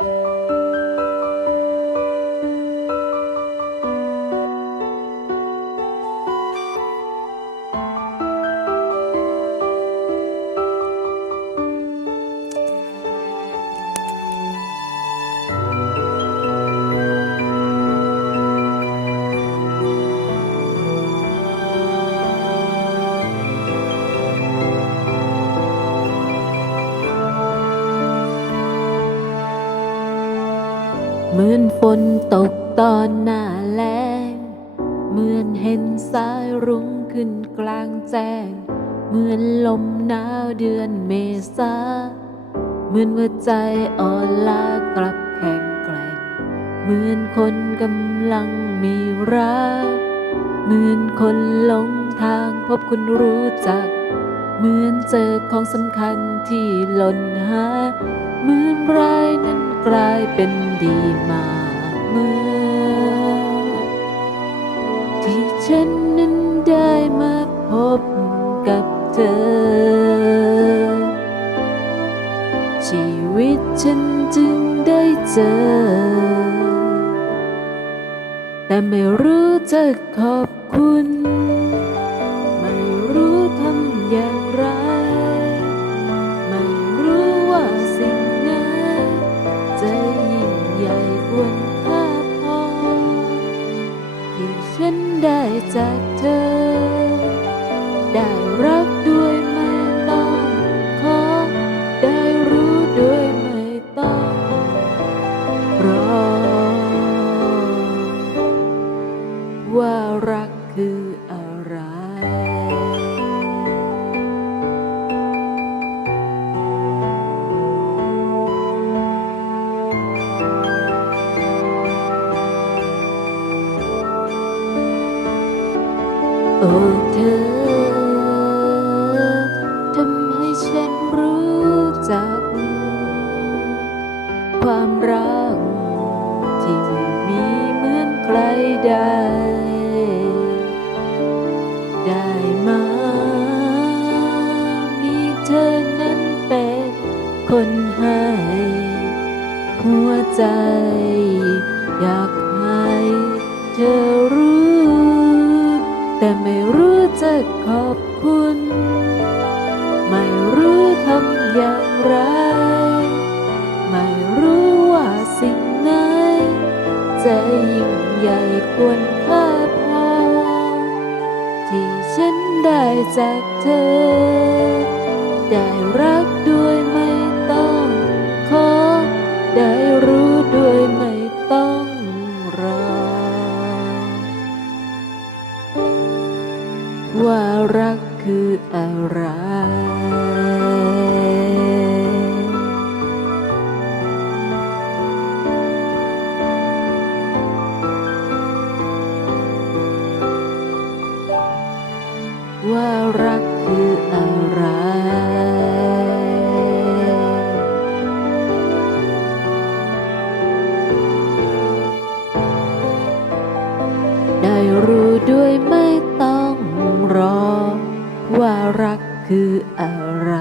Thank. เหมือนฝนตกตอนหน้าแล้ง เหมือนเห็นสายรุ้งขึ้นกลางแจ้ง เหมือนลมหนาวเดือนเมษา เหมือนว่าใจอ่อนล้ากลับแข็งแกร่ง เหมือนคนกำลังมีรัก เหมือนคนหลงทางพบคนรู้จัก เหมือนเจอของสำคัญที่หล่นหา เหมือนร้ายนั้น กลายเป็นดีมากเมื่อ ที่ฉันนั้นได้มาพบกับเธอ ชีวิตฉันจึงได้เจอ แต่ไม่รู้จะขอบคุณ ใโอ้เธอทำให้ฉันรู้จัก ความรัก ที่ไม่มีเหมือนใครได้ได้มามีเธอนั้นเป็นคนให้หัวใจ อยากให้เธอ กขอบคุณ ไม่รู้ทำอย่างไร ไม่รู้ว่าสิ่งไหนจะยิ่งใหญ่ควรค่าพอ ที่ฉันได้จากเธอ ว่ารักคืออะไร ว่ารัก ว่ารักคืออะไร